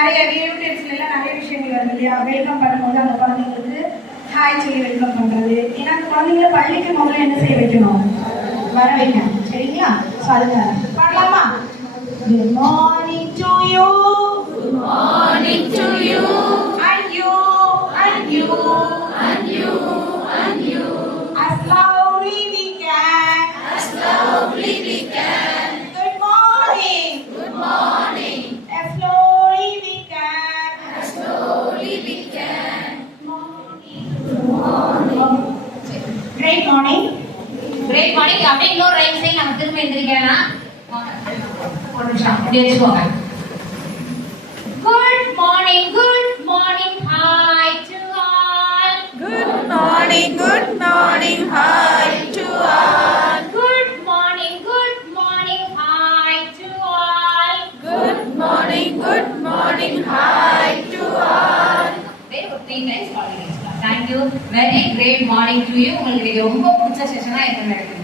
நிறைய யூடியூப்ஸ்ல எல்லாம் நிறைய விஷயங்கள் வருது இல்லையா? வெல்கம் பண்ணும்போது அந்த குழந்தைங்களுக்கு ஹாய் சொல்லி வெல்கம் பண்றது. ஏன்னா அந்த குழந்தைங்களை பள்ளிக்கு முதல்ல என்ன செய்ய வைக்கணும்? வர வைக்கணும். சரிங்களா? ஸோ அதுங்க பண்ணலாமா? Good morning to you. Good morning to you. And you. And you. And you. And you. As loudly we can. As loudly we can. Good morning. Good morning. As slowly we can. As slowly we can. Morning. Good morning. Great morning. Great morning. அப்படியே இன்னொரு ரைம் செய்ய நம்ம திரும்ப எந்திரிக்கலாம். ஒரு நிமிஷம் அப்படியே வச்சுக்கோங்க. Good morning, good morning, hi to all. Good morning. Good morning. Hi to all. Good morning, hi to all. Good morning. Good morning. Hi to all. Very good. 3 times calling. Thank you. Very great morning to you. உங்களுக்கு ரொம்ப பிடிச்ச செஷனா என்ன நடக்குது?